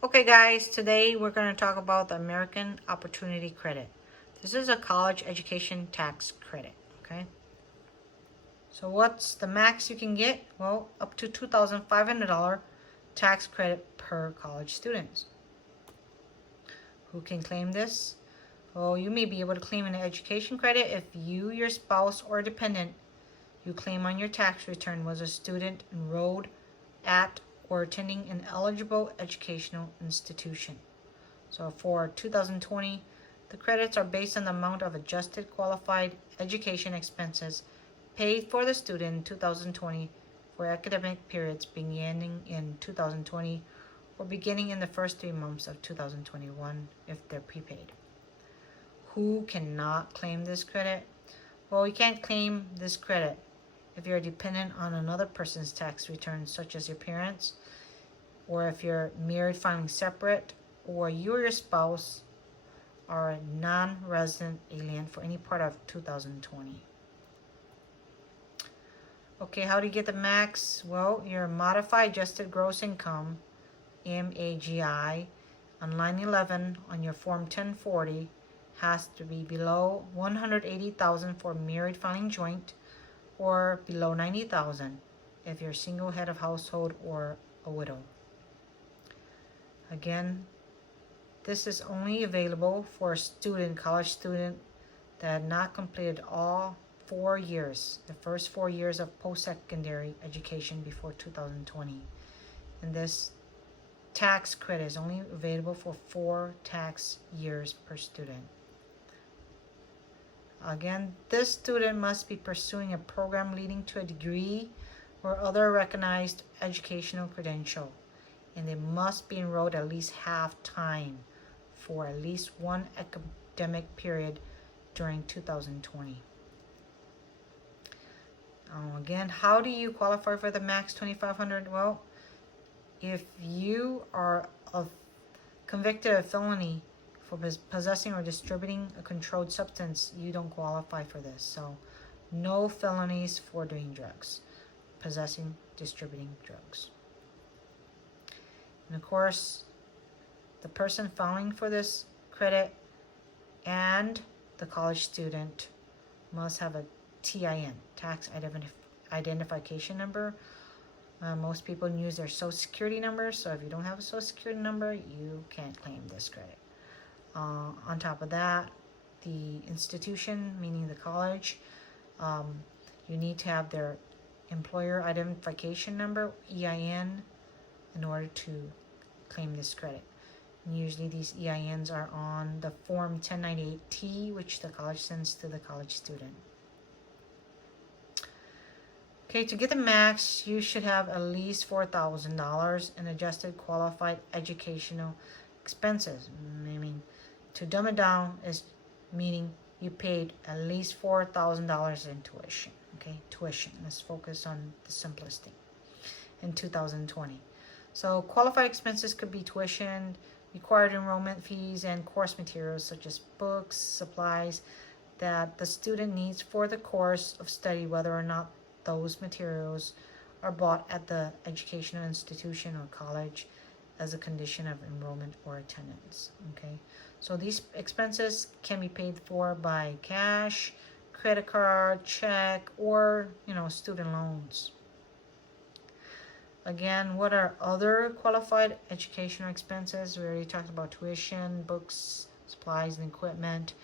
Okay guys, today we're going to talk about the American Opportunity Credit. This is a college education tax credit, okay? So what's the max you can get? Well, up to $2,500 tax credit per college student. Who can claim this? Well, you may be able to claim an education credit if you, your spouse, or dependent you claim on your tax return was a student enrolled at or attending an eligible educational institution. So for 2020, the credits are based on the amount of adjusted qualified education expenses paid for the student in 2020 for academic periods beginning in 2020 or beginning in the first 3 months of 2021 if they're prepaid. Who cannot claim this credit? Well, you can't claim this credit if you're dependent on another person's tax return, such as your parents, or if you're married filing separate, or you or your spouse are a non-resident alien for any part of 2020. Okay, how do you get the max? Well, your modified adjusted gross income, MAGI, on line 11 on your form 1040 has to be below 180,000 for married filing joint, or below 90,000 if you're a single head of household or a widow. Again, this is only available for a student, college student, that had not completed all 4 years, the first 4 years of post-secondary education before 2020. And this tax credit is only available for 4 tax years per student. Again, this student must be pursuing a program leading to a degree or other recognized educational credential, and they must be enrolled at least half-time for at least one academic period during 2020. Again, how do you qualify for the max 2,500? Well, if you are convicted of felony for possessing or distributing a controlled substance, you don't qualify for this. So no felonies for doing drugs, possessing, distributing drugs. And of course, the person filing for this credit and the college student must have a TIN, tax identification number. Most people use their social security number, so if you don't have a social security number, you can't claim this credit. On top of that, the institution, meaning the college, you need to have their employer identification number, EIN, in order to claim this credit. And usually these EINs are on the form 1098T, which the college sends to the college student. Okay, to get the max, you should have at least $4,000 in adjusted qualified educational expenses. I mean, to dumb it down is meaning you paid at least $4,000 in tuition. Okay, tuition. Let's focus on the simplest thing in 2020. So qualified expenses could be tuition, required enrollment fees, and course materials such as books, supplies that the student needs for the course of study, whether or not those materials are bought at the educational institution or college as a condition of enrollment or attendance. Okay, so these expenses can be paid for by cash, credit card, check, or student loans. Again, what are other qualified educational expenses? We already talked about tuition, books, supplies, and equipment.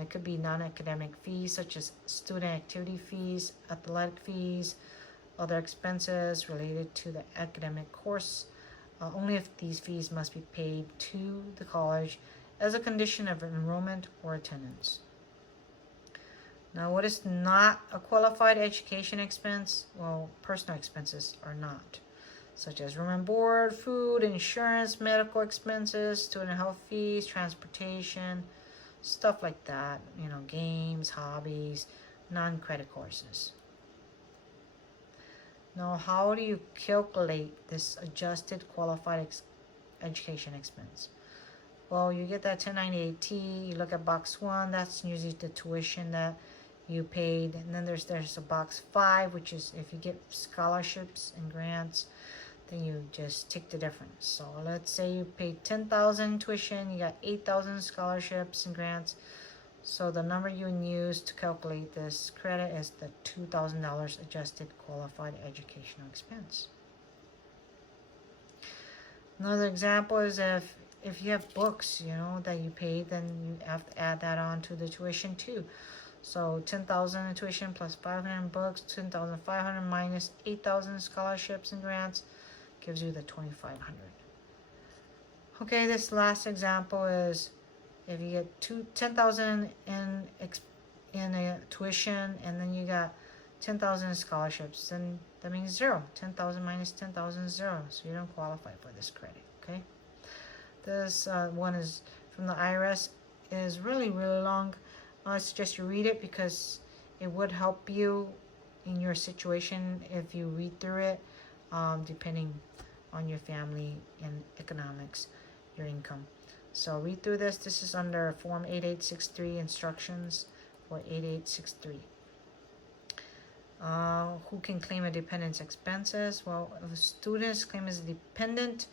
It could be non-academic fees such as student activity fees, athletic fees, other expenses related to the academic course, only if these fees must be paid to the college as a condition of enrollment or attendance. Now, what is not a qualified education expense? Well, personal expenses are not, such as room and board, food, insurance, medical expenses, student health fees, transportation, stuff like that, games, hobbies, non-credit courses. Now, how do you calculate this adjusted qualified education expense? Well, you get that 1098T, you look at box 1, that's usually the tuition that you paid, and then there's a box 5, which is if you get scholarships and grants. then you just take the difference. So let's say you paid $10,000 tuition, you got $8,000 scholarships and grants. So the number you use to calculate this credit is the $2,000 adjusted qualified educational expense. Another example is if you have books, that you paid, then you have to add that on to the tuition too. So 10,000 in tuition plus 500 books, 10,500 minus 8,000 scholarships and grants gives you the 2,500. Okay, this last example is if you get 10,000 in a tuition and then you got 10,000 scholarships, then that means 0. 10,000 minus 10,000 is 0, so you don't qualify for this credit. Okay, this one is from the IRS, is really long. I suggest you read it because it would help you in your situation if you read through it, depending on your family and economics, your income. So read through this. This is under Form 8863, instructions for 8863. Who can claim a dependent's expenses? Well, if a student's claim is a dependent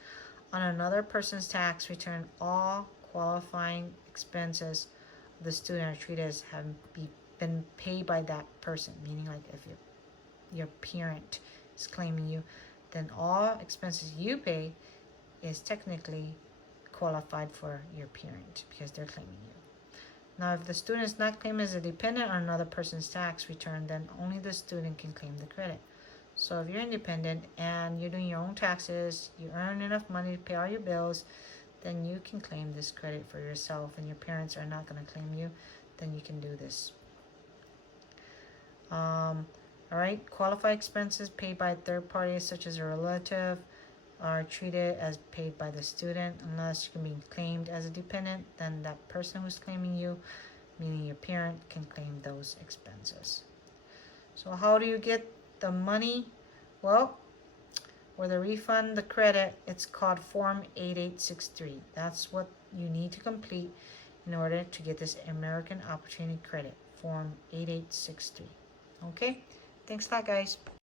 on another person's tax return, all qualifying expenses of the student are treated as having been paid by that person. Meaning, like if your parent is claiming you, then all expenses you pay is technically qualified for your parent because they're claiming you. Now, if the student is not claimed as a dependent on another person's tax return, then only the student can claim the credit. So if you're independent and you're doing your own taxes, you earn enough money to pay all your bills, then you can claim this credit for yourself, and your parents are not going to claim you, then you can do this. All right, qualified expenses paid by third parties such as a relative are treated as paid by the student unless you can be claimed as a dependent. Then that person who's claiming you, meaning your parent, can claim those expenses. So how do you get the money? Well, or the refund, the credit, it's called Form 8863. That's what you need to complete in order to get this American Opportunity Credit, Form 8863. Okay, thanks a lot, guys.